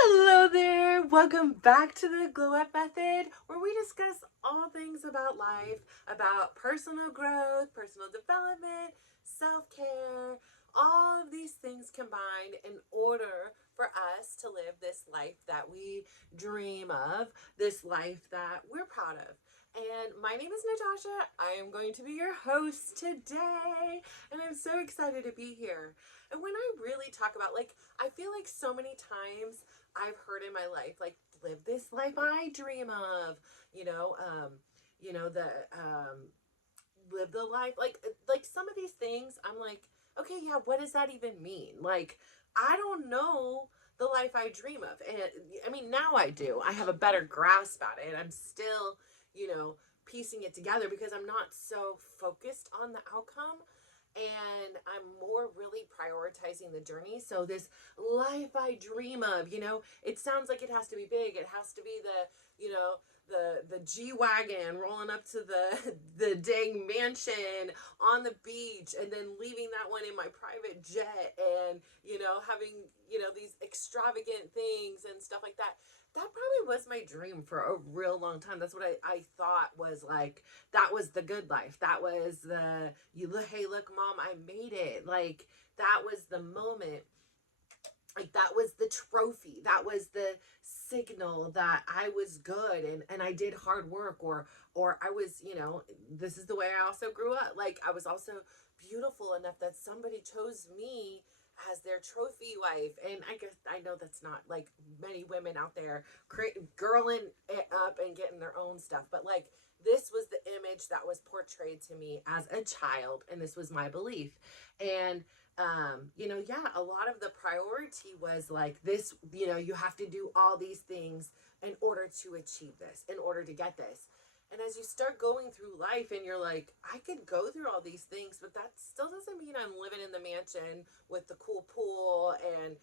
Hello there. Welcome back to the Glow Up Method, where we discuss all things about life, about personal growth, personal development, self-care, all of these things combined in order for us to live this life that we dream of, this life that we're proud of. And my name is Natasha. I am going to be your host today, and I'm so excited to be here. And when I really talk about, I feel like so many times I've heard in my life, like, live this life I dream of, you know, the live the life, like some of these things, I'm like, okay, yeah, what does that even mean? Like, I don't know the life I dream of. And I mean, now I do. I have a better grasp at it. I'm still, piecing it together because I'm not so focused on the outcome, and I'm more really prioritizing the journey. So this life I dream of, it sounds like it has to be big. It has to be the G-Wagon rolling up to the dang mansion on the beach, and then leaving that one in my private jet, and having these extravagant things and stuff like that. That probably was my dream for a real long time. That's what I thought was like, that was the good life. That was hey, look, mom, I made it. Like, that was the moment. Like, that was the trophy. That was the signal that I was good, and I did hard work, or I was, this is the way I also grew up. Like, I was also beautiful enough that somebody chose me as their trophy wife. And I guess, I know that's not like many women out there girling it up and getting their own stuff, but like, this was the image that was portrayed to me as a child, and this was my belief. And yeah, a lot of the priority was like this, you have to do all these things in order to achieve this, in order to get this. And as you start going through life and you're like, I could go through all these things, but that still doesn't mean I'm living in the mansion with the cool pool, and,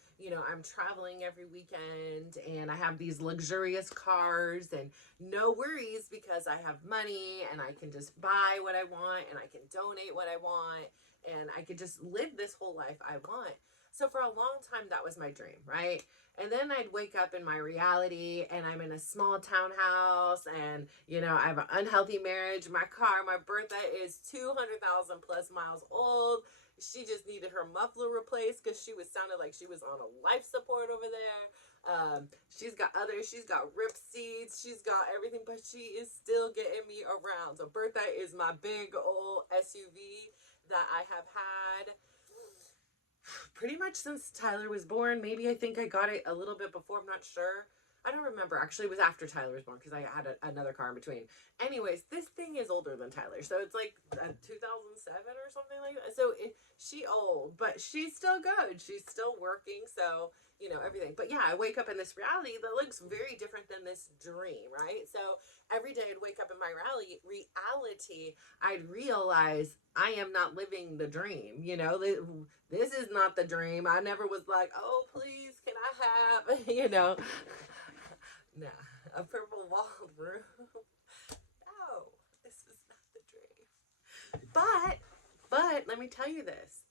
I'm traveling every weekend, and I have these luxurious cars and no worries because I have money, and I can just buy what I want, and I can donate what I want, and I could just live this whole life I want. So for a long time, that was my dream, right? And then I'd wake up in my reality, and I'm in a small townhouse, and, I have an unhealthy marriage. My car, my Bertha, is 200,000 plus miles old. She just needed her muffler replaced because she was sounded like she was on a life support over there. She's got ripped seats, she's got everything, but she is still getting me around. So Bertha is my big old SUV that I have had pretty much since Tyler was born. Maybe I think I got it a little bit before. I'm not sure. I don't remember. Actually, it was after Tyler was born because I had another car in between. Anyways, this thing is older than Tyler. So it's like 2007 or something like that. So she old, but she's still good. She's still working. So, everything. But yeah, I wake up in this reality that looks very different than this dream, right? So every day I'd wake up in my reality, I'd realize I am not living the dream. This is not the dream. I never was like, oh, please, can I have, nah, a purple walled room. No, this is not the dream. But let me tell you this.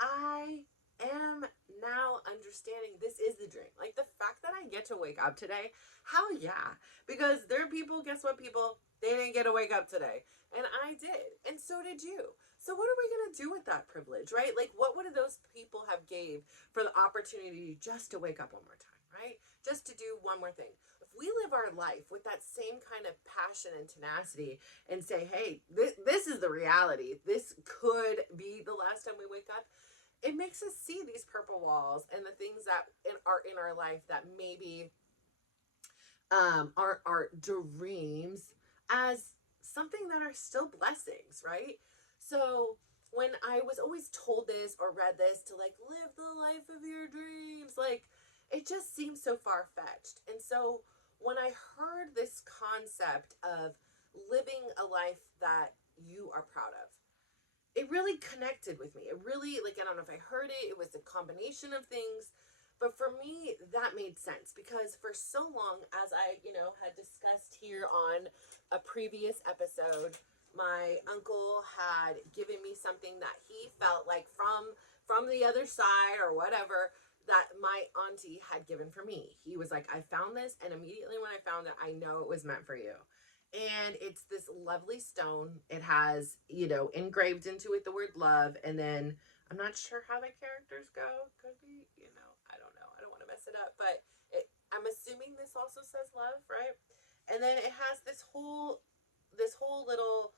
I am now understanding this is the dream. Like, the fact that I get to wake up today, hell yeah. Because there are people, guess what, people? They didn't get to wake up today. And I did. And so did you. So what are we going to do with that privilege, right? Like, what would those people have gave for the opportunity just to wake up one more time, right? Just to do one more thing. If we live our life with that same kind of passion and tenacity, and say, hey, this is the reality. This could be the last time we wake up. It makes us see these purple walls and the things that are in our life that maybe are our dreams as something that are still blessings, right? So when I was always told this or read this to, like, live the life of your dreams, like, it just seems so far-fetched. And so when I heard this concept of living a life that you are proud of, it really connected with me. It really, like, I don't know if I heard it, it was a combination of things, but for me, that made sense because for so long, as I, had discussed here on a previous episode, my uncle had given me something that he felt like from the other side or whatever, that my auntie had given for me. He was like, I found this, and immediately when I found it, I know it was meant for you. And it's this lovely stone. It has, engraved into it the word love. And then I'm not sure how the characters go. Could be, I don't know. I don't want to mess it up. But I'm assuming this also says love, right? And then it has this whole little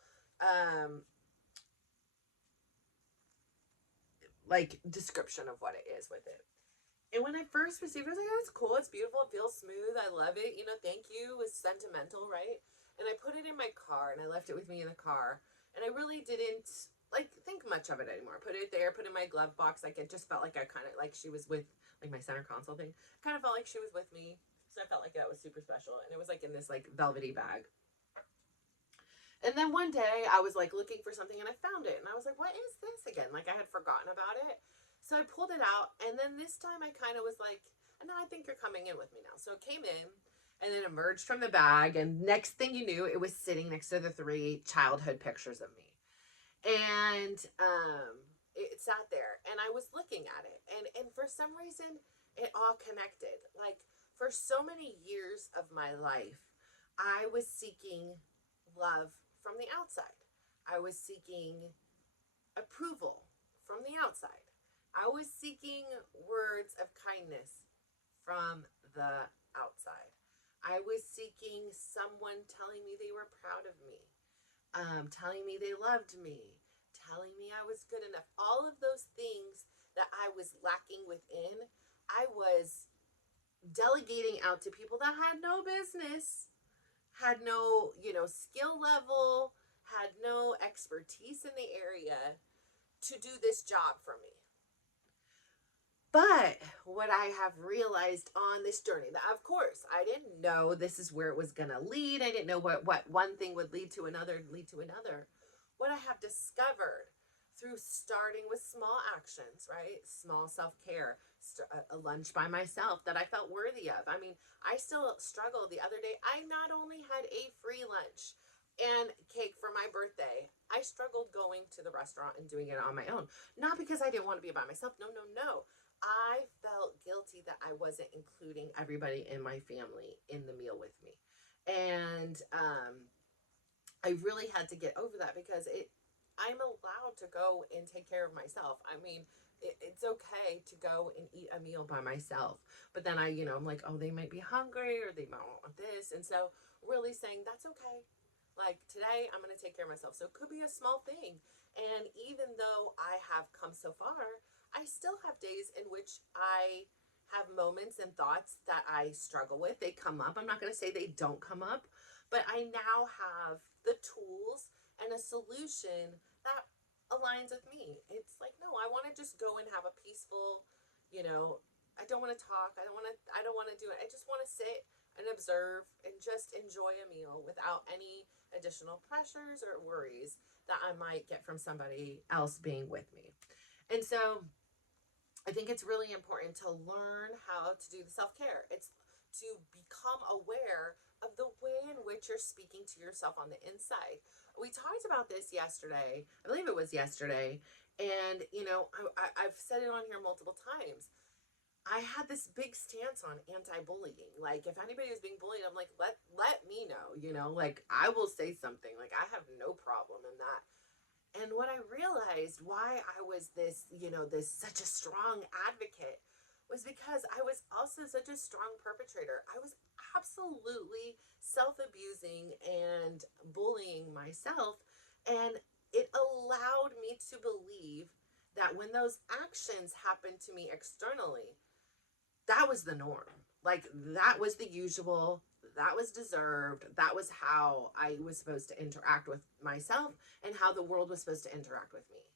like description of what it is with it. And when I first received it, I was like, oh, it's cool, it's beautiful, it feels smooth, I love it, thank you, it's sentimental, right? And I put it in my car, and I left it with me in the car, and I really didn't, think much of it anymore. Put it there, put it in my glove box, it just felt like I kind of, she was with, my center console thing, kind of felt like she was with me, so I felt like that was super special, and it was, in this, velvety bag. And then one day I was looking for something, and I found it, and I was like, what is this again? I had forgotten about it. So I pulled it out, and then this time I kind of was like, no, I think you're coming in with me now. So it came in, and then emerged from the bag, and next thing you knew, it was sitting next to the 3 childhood pictures of me. And it sat there, and I was looking at it, and for some reason, it all connected. For so many years of my life, I was seeking love from the outside. I was seeking approval from the outside. I was seeking words of kindness from the outside. I was seeking someone telling me they were proud of me, telling me they loved me, telling me I was good enough. All of those things that I was lacking within, I was delegating out to people that had no business, had no, skill level, had no expertise in the area to do this job for me. But what I have realized on this journey, that of course I didn't know this is where it was going to lead. I didn't know what one thing would lead to another. What I have discovered through starting with small actions, right? Small self-care, a lunch by myself that I felt worthy of. I mean, I still struggled. The other day, I not only had a free lunch and cake for my birthday, I struggled going to the restaurant and doing it on my own. Not because I didn't want to be by myself. No, no, no. I felt guilty that I wasn't including everybody in my family in the meal with me. And I really had to get over that, because I'm allowed to go and take care of myself. I mean, it's okay to go and eat a meal by myself. But then I'm like, oh, they might be hungry, or they might want this. And so really saying, that's okay. Today, I'm going to take care of myself. So it could be a small thing. And even though I have come so far, I still have days in which I have moments and thoughts that I struggle with. They come up. I'm not going to say they don't come up, but I now have the tools and a solution that aligns with me. It's like, no, I want to just go and have a peaceful, I don't want to talk. I don't want to do it. I just want to sit and observe and just enjoy a meal without any additional pressures or worries that I might get from somebody else being with me. And so I think it's really important to learn how to do the self-care. It's to become aware of the way in which you're speaking to yourself on the inside. We talked about this yesterday. I believe it was yesterday. And, I've said it on here multiple times. I had this big stance on anti-bullying. If anybody was being bullied, I'm like, let me know, I will say something. I have no problem in that. And what I realized why I was this such a strong advocate was because I was also such a strong perpetrator. I was absolutely self-abusing and bullying myself. And it allowed me to believe that when those actions happened to me externally, that was the norm. That was the usual, that was deserved, that was how I was supposed to interact with myself and how the world was supposed to interact with me.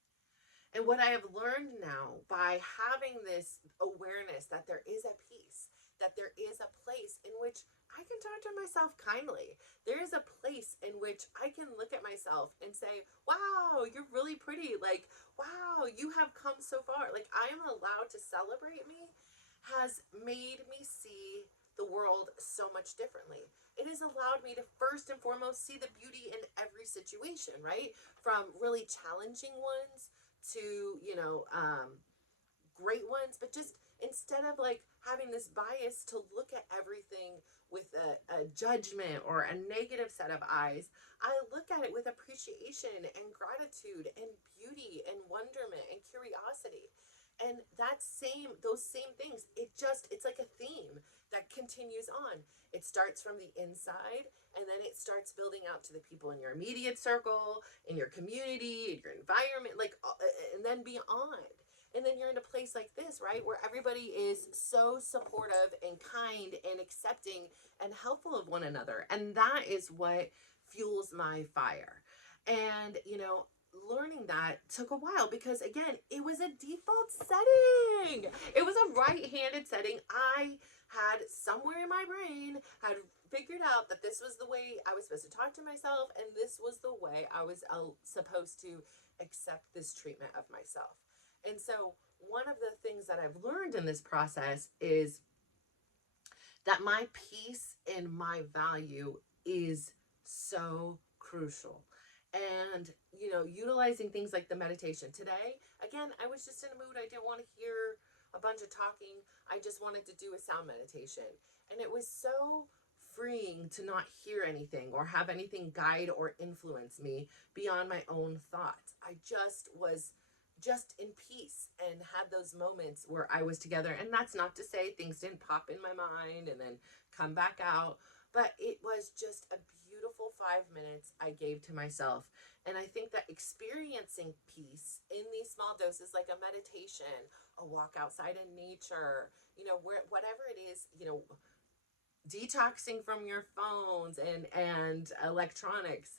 And what I have learned now by having this awareness that there is a peace, that there is a place in which I can talk to myself kindly. There is a place in which I can look at myself and say, wow, you're really pretty. Wow, you have come so far. I am allowed to celebrate me, has made me see the world so much differently. It has allowed me to first and foremost see the beauty in every situation, right? From really challenging ones to, great ones, but just instead of like having this bias to look at everything with a judgment or a negative set of eyes, I look at it with appreciation and gratitude and beauty and wonderment and curiosity. And those same things, it's like a theme that continues on. It starts from the inside, and then it starts building out to the people in your immediate circle, in your community, in your environment, and then beyond. And then you're in a place like this, right, where everybody is so supportive and kind and accepting and helpful of one another. And that is what fuels my fire. And, learning that took a while because, again, it was a default setting. It was a right-handed setting. I had somewhere in my brain had figured out that this was the way I was supposed to talk to myself, and this was the way I was supposed to accept this treatment of myself. And so one of the things that I've learned in this process is that my peace and my value is so crucial. And, utilizing things like the meditation. Today, again, I was just in a mood. I didn't want to hear a bunch of talking. I just wanted to do a sound meditation. And it was so freeing to not hear anything or have anything guide or influence me beyond my own thoughts. I just was just in peace and had those moments where I was together. And that's not to say things didn't pop in my mind and then come back out, but it was just a beautiful 5 minutes I gave to myself. And I think that experiencing peace in these small doses, like a meditation, a walk outside in nature, whatever it is, detoxing from your phones and electronics,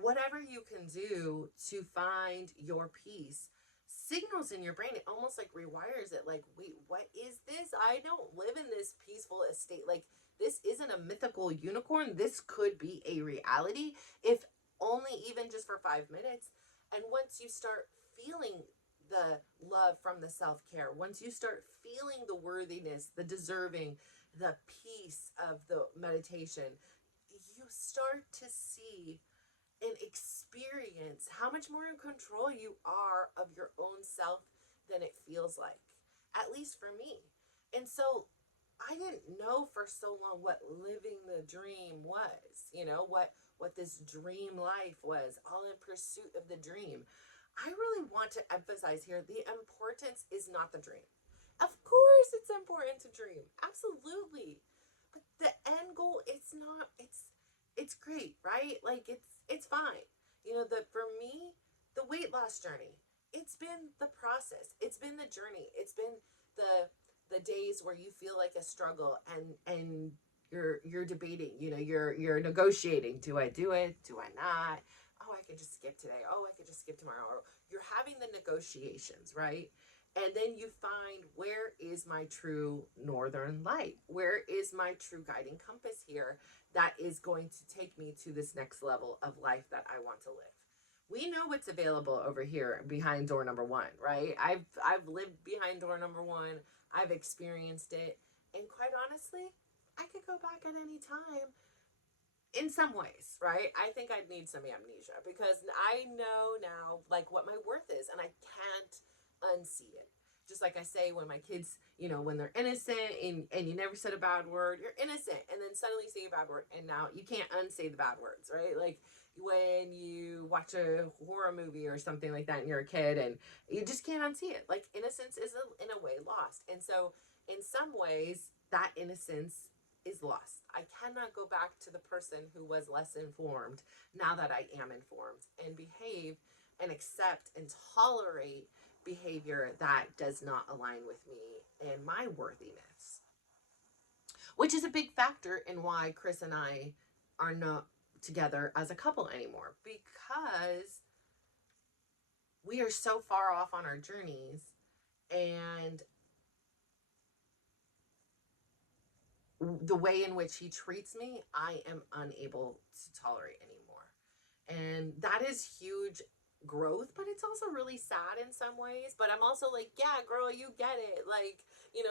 whatever you can do to find your peace signals in your brain. It almost like rewires it, like, wait, what is this? I don't live in this peaceful estate. Like, this isn't a mythical unicorn. This could be a reality, if only even just for 5 minutes. And once you start feeling the love from the self-care, once you start feeling the worthiness, the deserving, the peace of the meditation, you start to see and experience how much more in control you are of your own self than it feels like, at least for me. And so I didn't know for so long what living the dream was, what this dream life was, all in pursuit of the dream. I really want to emphasize here, the importance is not the dream. Of course it's important to dream, absolutely, but the end goal, it's great, right? Like, it's fine. For me, the weight loss journey, it's been the process, it's been the journey, it's been the days where you feel like a struggle, and you're debating, you're negotiating. Do I do it? Do I not? Oh, I can just skip today. Oh, I can just skip tomorrow. You're having the negotiations, right? And then you find, where is my true northern light? Where is my true guiding compass here that is going to take me to this next level of life that I want to live? We know what's available over here behind door number one, right? I've lived behind door number one. I've experienced it. And quite honestly, I could go back at any time in some ways, right? I think I'd need some amnesia because I know now, like, what my worth is, and I can't unsee it. Just like I say, when my kids, when they're innocent and you never said a bad word, you're innocent, and then suddenly say a bad word, and now you can't unsay the bad words, right? Like when you watch a horror movie or something like that and you're a kid and you just can't unsee it. Like, innocence is in a way lost. And so in some ways, that innocence is lost. I cannot go back to the person who was less informed now that I am informed, and behave and accept and tolerate behavior that does not align with me and my worthiness, which is a big factor in why Chris and I are not together as a couple anymore, because we are so far off on our journeys, and the way in which he treats me, I am unable to tolerate anymore. And that is huge growth, but it's also really sad in some ways. But I'm also like, yeah, girl, you get it. Like,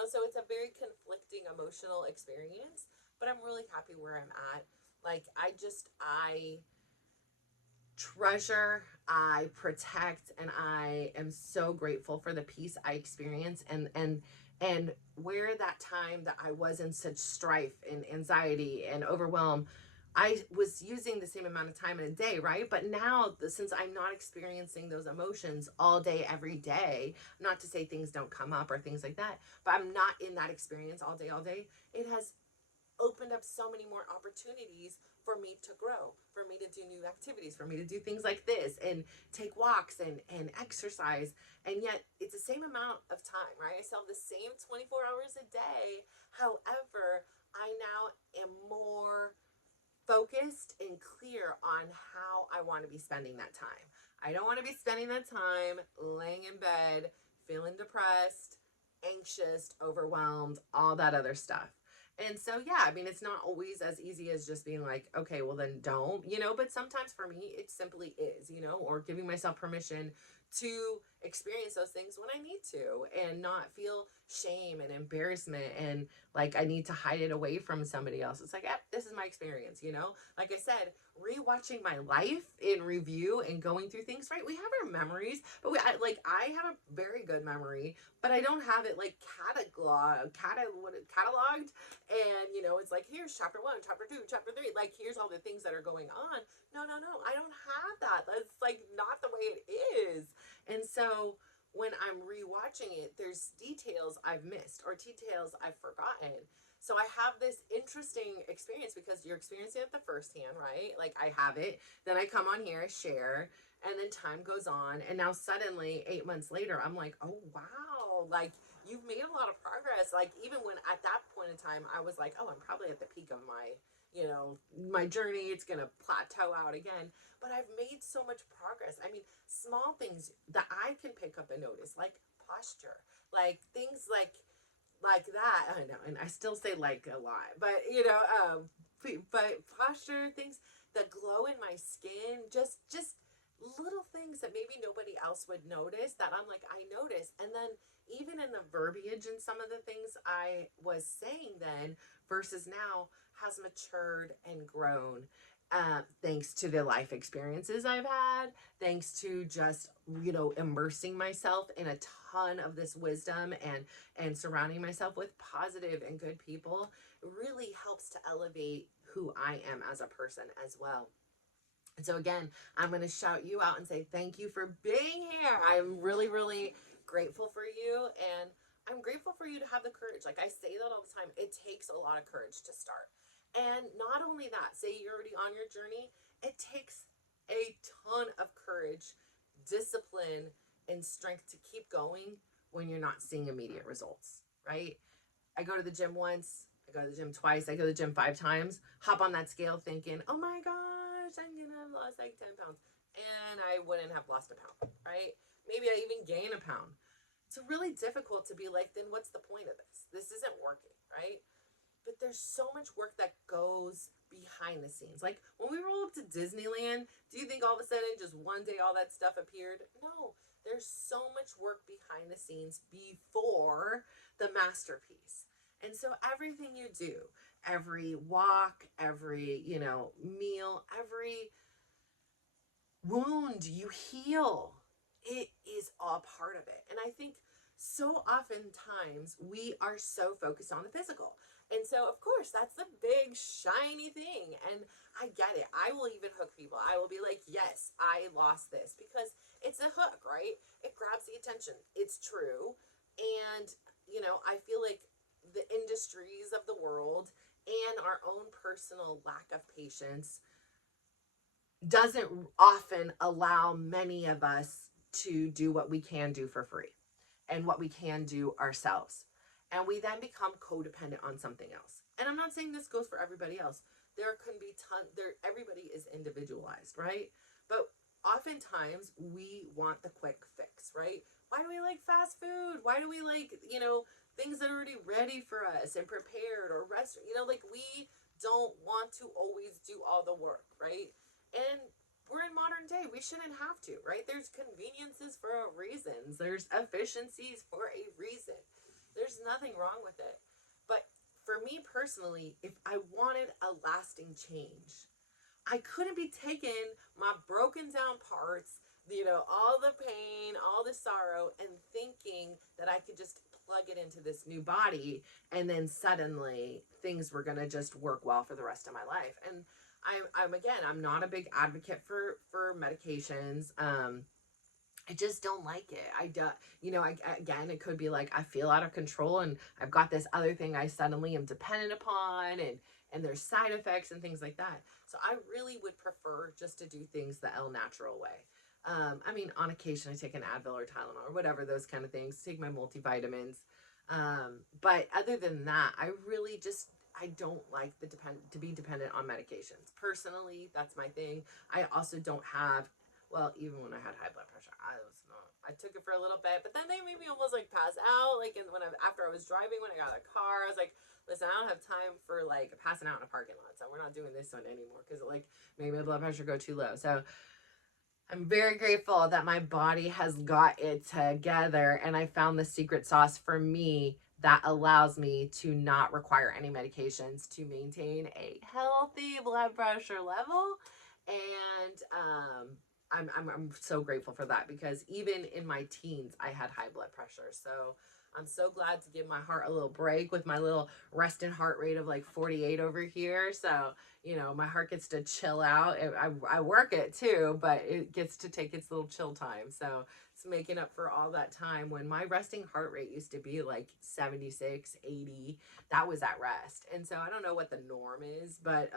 so it's a very conflicting emotional experience, but I'm really happy where I'm at. Like, I treasure, I protect, and I am so grateful for the peace I experience, and And where that time that I was in such strife and anxiety and overwhelm, I was using the same amount of time in a day, right? But now, since I'm not experiencing those emotions all day, every day, not to say things don't come up or things like that, but I'm not in that experience all day, it has opened up so many more opportunities for me to grow, for me to do new activities, for me to do things like this and take walks and exercise. And yet it's the same amount of time, right? I still have the same 24 hours a day. However, I now am more focused and clear on how I want to be spending that time. I don't want to be spending that time laying in bed, feeling depressed, anxious, overwhelmed, all that other stuff. And so, yeah, I mean, it's not always as easy as just being like, okay, well, then don't, but sometimes for me, it simply is, or giving myself permission to experience those things when I need to and not feel shame and embarrassment and like I need to hide it away from somebody else. It's like, this is my experience. Like I said, rewatching my life in review and going through things, right? We have our memories, but I have a very good memory, but I don't have it like cataloged. And it's like, here's chapter 1, chapter 2, chapter 3, like here's all the things that are going on. No, I don't have that. That's like not the way it is. And so when I'm rewatching it, there's details I've missed or details I've forgotten. So I have this interesting experience because you're experiencing it the first hand, right? Like I have it, then I come on here, I share, and then time goes on, and now suddenly 8 months later, I'm like, oh wow, like you've made a lot of progress. Like even when at that point in time, I was like, oh, I'm probably at the peak of my journey. It's gonna plateau out again, but I've made so much progress. I mean, small things that I can pick up and notice, like posture, like things like that. I know, and I still say like a lot, but but posture, things, the glow in my skin, just little things that maybe nobody else would notice that I'm like, I notice. And then even in the verbiage and some of the things I was saying then versus now has matured and grown. Thanks to the life experiences I've had, thanks to just immersing myself in a ton of this wisdom and surrounding myself with positive and good people, really helps to elevate who I am as a person as well. And so again, I'm going to shout you out and say thank you for being here. I'm really, really grateful for you. And I'm grateful for you to have the courage. Like I say that all the time, it takes a lot of courage to start. And not only that, say you're already on your journey, it takes a ton of courage, discipline, and strength to keep going when you're not seeing immediate results, right? I go to the gym once, I go to the gym twice, I go to the gym 5 times, hop on that scale thinking, oh my gosh, I'm gonna have lost like 10 pounds. And I wouldn't have lost a pound, right? Maybe I even gain a pound. It's really difficult to be like, then what's the point of this? This isn't working, right? But there's so much work that goes behind the scenes. Like when we roll up to Disneyland, do you think all of a sudden just one day all that stuff appeared? No, there's so much work behind the scenes before the masterpiece. And so everything you do, every walk, every, meal, every wound you heal, it is all part of it. And I think so oftentimes we are so focused on the physical. And so, of course, that's the big shiny thing. And I get it. I will even hook people. I will be like, yes, I lost this because it's a hook, right? It grabs the attention. It's true. And, I feel like the industries of the world and our own personal lack of patience doesn't often allow many of us to do what we can do for free and what we can do ourselves. And we then become codependent on something else. And I'm not saying this goes for everybody else. There can be everybody is individualized, right? But oftentimes we want the quick fix, right? Why do we like fast food? Why do we like, things that are already ready for us and prepared or restaurant, like we don't want to always do all the work, right? And we're in modern day. We shouldn't have to, right? There's conveniences for a reason. There's efficiencies for a reason. There's nothing wrong with it. But for me personally, if I wanted a lasting change, I couldn't be taking my broken down parts, all the pain, all the sorrow, and thinking that I could just plug it into this new body, and then suddenly things were going to just work well for the rest of my life. And I'm not a big advocate for medications. I just don't like it. I do, again, it could be like I feel out of control and I've got this other thing I suddenly am dependent upon, and there's side effects and things like that. So I really would prefer just to do things the El Natural way. On occasion I take an Advil or Tylenol or whatever, those kind of things, take my multivitamins. But other than that, I don't like to be dependent on medications. Personally, that's my thing. I also don't have, well, even when I had high blood pressure, I took it for a little bit, but then they made me almost like pass out. Like, after I was driving, when I got out of the car, I was like, listen, I don't have time for like passing out in a parking lot. So we're not doing this one anymore, because it like made my blood pressure go too low. So I'm very grateful that my body has got it together, and I found the secret sauce for me that allows me to not require any medications to maintain a healthy blood pressure level. And I'm so grateful for that, because even in my teens I had high blood pressure. So I'm so glad to give my heart a little break with my little resting heart rate of like 48 over here. So my heart gets to chill out. I work it too, but it gets to take its little chill time. So it's making up for all that time when my resting heart rate used to be like 76, 80. That was at rest. And so I don't know what the norm is, but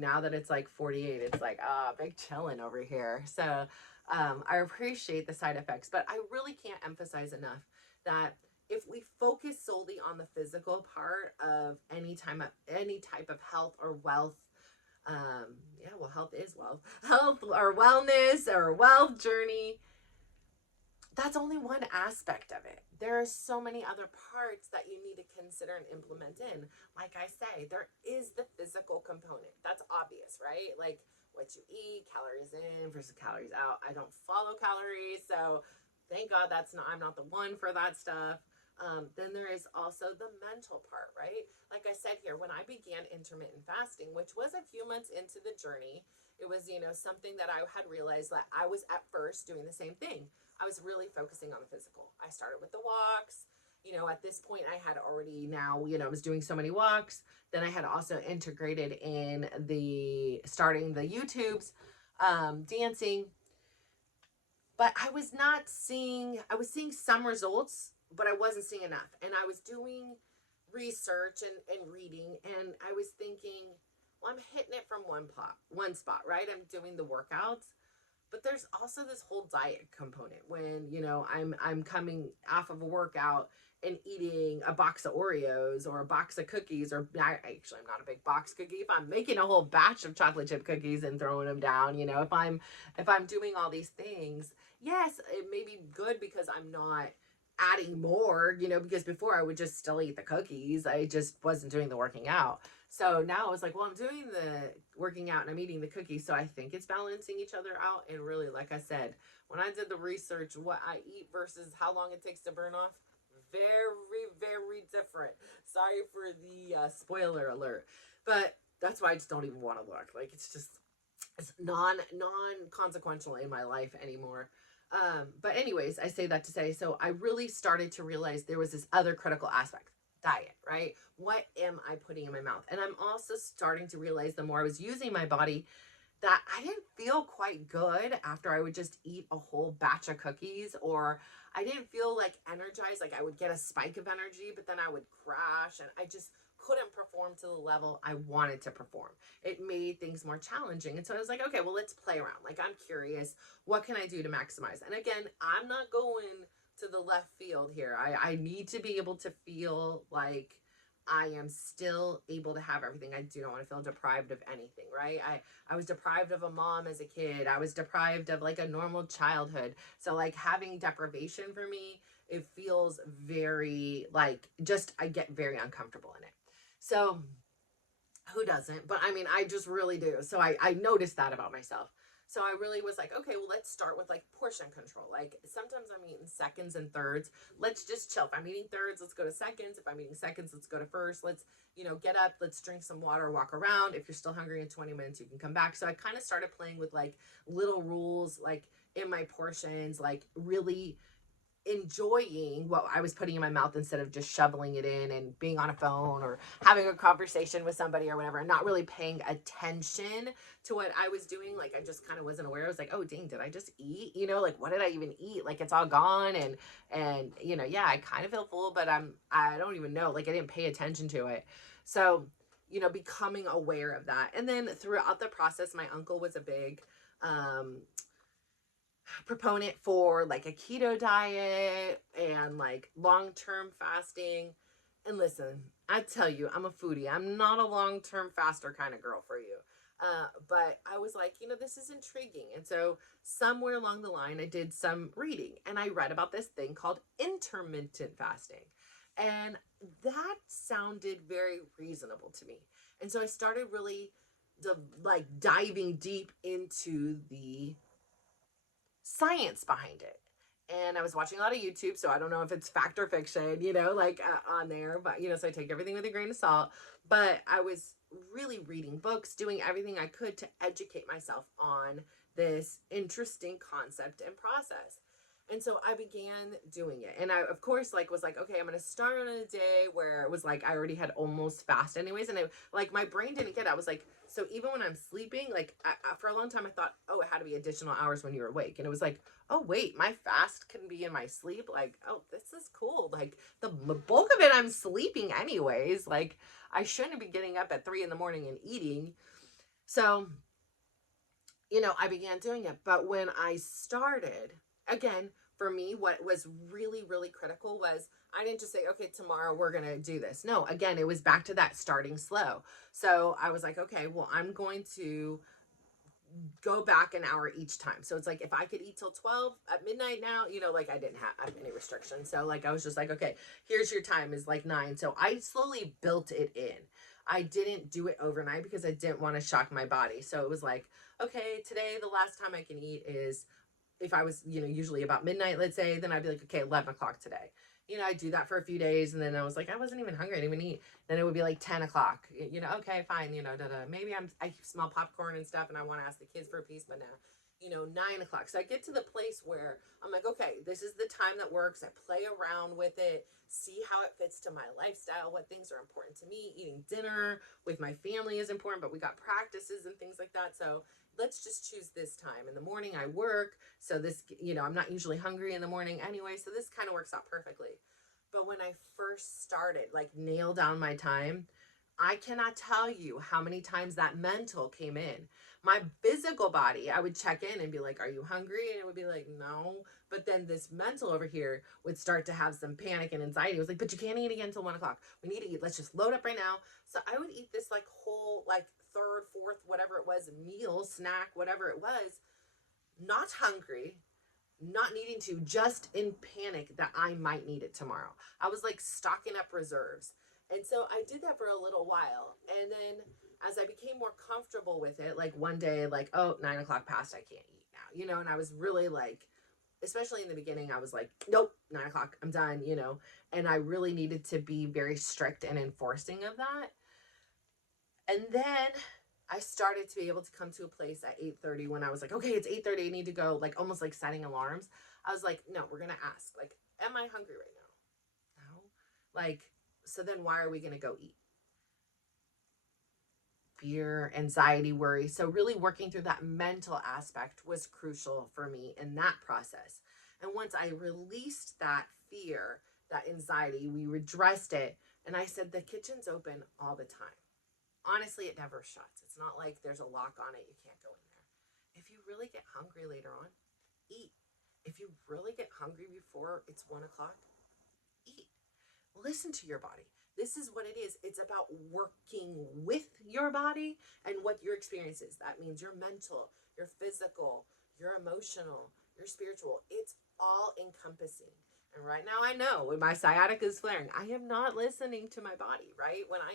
now that it's like 48, it's like, big chilling over here. So I appreciate the side effects, but I really can't emphasize enough that if we focus solely on the physical part of any type of health or wealth, health is wealth, health or wellness or wealth journey, that's only one aspect of it. There are so many other parts that you need to consider and implement in. Like I say, there is the physical component. That's obvious, right? Like what you eat, calories in versus calories out. I don't follow calories, so thank God I'm not the one for that stuff. Then there is also the mental part, right? Like I said here, when I began intermittent fasting, which was a few months into the journey, it was, something that I had realized that I was at first doing the same thing. I was really focusing on the physical. I started with the walks. At this point I had already now, I was doing so many walks. Then I had also integrated in starting the YouTubes, dancing. But I was seeing some results, but I wasn't seeing enough. And I was doing research and reading, and I was thinking, well, I'm hitting it from one spot, right? I'm doing the workouts, but there's also this whole diet component when, I'm coming off of a workout and eating a box of Oreos or a box of cookies, or actually I'm not a big box cookie. If I'm making a whole batch of chocolate chip cookies and throwing them down, if I'm doing all these things, yes, it may be good because I'm not adding more, because before I would just still eat the cookies. I just wasn't doing the working out. So now I was like, well, I'm doing the working out and I'm eating the cookies. So I think it's balancing each other out. And really, like I said, when I did the research, what I eat versus how long it takes to burn off, very, very different. Sorry for the spoiler alert. But that's why I just don't even want to look. Like, it's non-consequential in my life anymore. But anyways, I say that to say, so I really started to realize there was this other critical aspect. Diet, right? What am I putting in my mouth? And I'm also starting to realize the more I was using my body that I didn't feel quite good after I would just eat a whole batch of cookies, or I didn't feel like energized. Like I would get a spike of energy, but then I would crash and I just couldn't perform to the level I wanted to perform. It made things more challenging. And so I was like, okay, well, let's play around. Like, I'm curious, what can I do to maximize? And again, I'm not going to the left field here. I need to be able to feel like I am still able to have everything. I do not want to feel deprived of anything, right? I was deprived of a mom as a kid. I was deprived of like a normal childhood. So like having deprivation for me, it feels very like I get very uncomfortable in it. So who doesn't? But I just really do. So I noticed that about myself. So I really was like, okay, well, let's start with like portion control. Like sometimes I'm eating seconds and thirds. Let's just chill. If I'm eating thirds, let's go to seconds. If I'm eating seconds, let's go to first. Let's, get up, let's drink some water, walk around. If you're still hungry in 20 minutes, you can come back. So I kind of started playing with like little rules, like in my portions, like really enjoying what I was putting in my mouth instead of just shoveling it in and being on a phone or having a conversation with somebody or whatever, and not really paying attention to what I was doing. Like, I just kind of wasn't aware. I was like, oh dang, did I just eat? Like, what did I even eat? Like, it's all gone. And yeah, I kind of feel full, but I don't even know. Like, I didn't pay attention to it. So, becoming aware of that. And then throughout the process, my uncle was a big proponent for like a keto diet and like long-term fasting. And listen, I tell you, I'm a foodie. I'm not a long-term faster kind of girl for you. But I was like, this is intriguing. And so somewhere along the line, I did some reading and I read about this thing called intermittent fasting. And that sounded very reasonable to me. And so I started really diving deep into the science behind it. And I was watching a lot of YouTube, so I don't know if it's fact or fiction, on there. But, so I take everything with a grain of salt. But I was really reading books, doing everything I could to educate myself on this interesting concept and process. And so I began doing it. And I, of course, was like, okay, I'm going to start on a day where it was like I already had almost fast anyways. And my brain didn't get it. I was like, so even when I'm sleeping, for a long time, I thought, oh, it had to be additional hours when you were awake. And it was like, oh, wait, my fast can be in my sleep. Like, oh, this is cool. Like, the bulk of it, I'm sleeping anyways. Like, I shouldn't be getting up at 3 a.m. and eating. So, I began doing it. But when I started, again, for me, what was really, really critical was I didn't just say, okay, tomorrow we're going to do this. No, again, it was back to that starting slow. So I was like, okay, well, I'm going to go back an hour each time. So it's like, if I could eat till 12 at midnight now, I didn't have any restrictions. So I was just like, okay, here's your time is 9. So I slowly built it in. I didn't do it overnight because I didn't want to shock my body. So it was like, okay, today, the last time I can eat is, if I was, usually about midnight, let's say, then I'd be like, okay, 11 o'clock today. I do that for a few days. And then I was like, I wasn't even hungry. I didn't even eat. Then it would be like 10 o'clock, okay, fine. Maybe I smell popcorn and stuff and I want to ask the kids for a piece, but now, 9 o'clock. So I get to the place where I'm like, okay, this is the time that works. I play around with it, see how it fits to my lifestyle, what things are important to me. Eating dinner with my family is important, but we got practices and things like that. So let's just choose this time. In the morning I work, so this, I'm not usually hungry in the morning anyway, so this kind of works out perfectly. But when I first started, nail down my time, I cannot tell you how many times that mental came in. My physical body, I would check in and be like, are you hungry? And it would be like, no. But then this mental over here would start to have some panic and anxiety. It was like, but you can't eat again until 1 o'clock. We need to eat. Let's just load up right now. So I would eat this whole third, fourth, whatever it was, meal, snack, whatever it was, not hungry, not needing to, just in panic that I might need it tomorrow. I was stocking up reserves. And so I did that for a little while. And then as I became more comfortable with it, one day, oh, 9 o'clock passed, I can't eat now, and I was really especially in the beginning, I was like, nope, 9 o'clock, I'm done, and I really needed to be very strict and enforcing of that. And then I started to be able to come to a place at 8:30 when I was like, okay, it's 8:30, I need to go, almost setting alarms. I was like, no, we're going to ask, am I hungry right now? No. So then why are we going to go eat? Fear, anxiety, worry. So really working through that mental aspect was crucial for me in that process. And once I released that fear, that anxiety, we redressed it. And I said, the kitchen's open all the time. Honestly, it never shuts. It's not like there's a lock on it. You can't go in there. If you really get hungry later on, eat. If you really get hungry before it's 1 o'clock, eat. Listen to your body. This is what it is. It's about working with your body and what your experience is. That means your mental, your physical, your emotional, your spiritual. It's all encompassing. And right now I know when my sciatica is flaring, I am not listening to my body, right? When I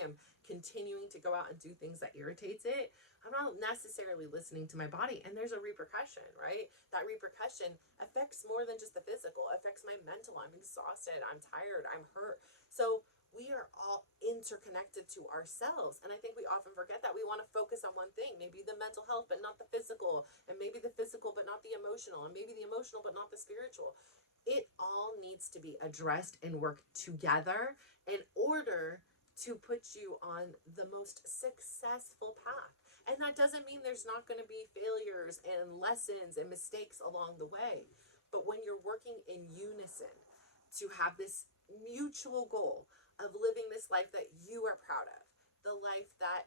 am continuing to go out and do things that irritates it, I'm not necessarily listening to my body. And there's a repercussion, right? That repercussion affects more than just the physical. It affects my mental. I'm exhausted. I'm tired. I'm hurt. So we are all interconnected to ourselves. And I think we often forget that. We want to focus on one thing, maybe the mental health, but not the physical. And maybe the physical, but not the emotional. And maybe the emotional, but not the spiritual. it all needs to be addressed and work together in order to put you on the most successful path. And that doesn't mean there's not going to be failures and lessons and mistakes along the way. But when you're working in unison to have this mutual goal of living this life that you are proud of, the life that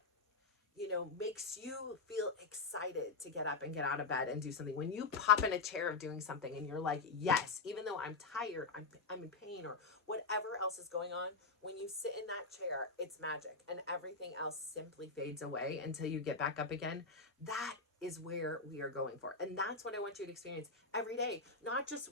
makes you feel excited to get up and get out of bed and do something. When you pop in a chair of doing something and you're like, yes, even though I'm tired, I'm in pain, or whatever else is going on, when you sit in that chair, it's magic and everything else simply fades away until you get back up again. That is where we are going for. And that's what I want you to experience every day, not just,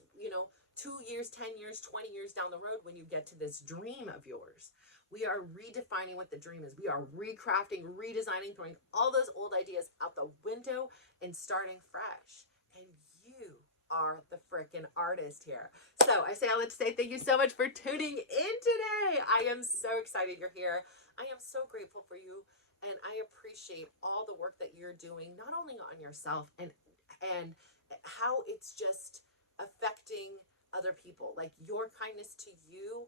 2 years, 10 years, 20 years down the road when you get to this dream of yours. We are redefining what the dream is. We are recrafting, redesigning, throwing all those old ideas out the window and starting fresh. And you are the freaking artist here. So I say all that to say thank you so much for tuning in today. I am so excited you're here. I am so grateful for you. And I appreciate all the work that you're doing, not only on yourself and how it's just affecting other people. Like your kindness to you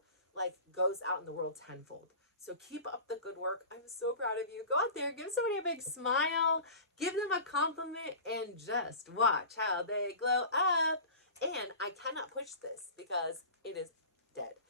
goes out in the world tenfold. So keep up the good work. I'm so proud of you. Go out there, give somebody a big smile, give them a compliment, and just watch how they glow up. And I cannot push this because it is dead.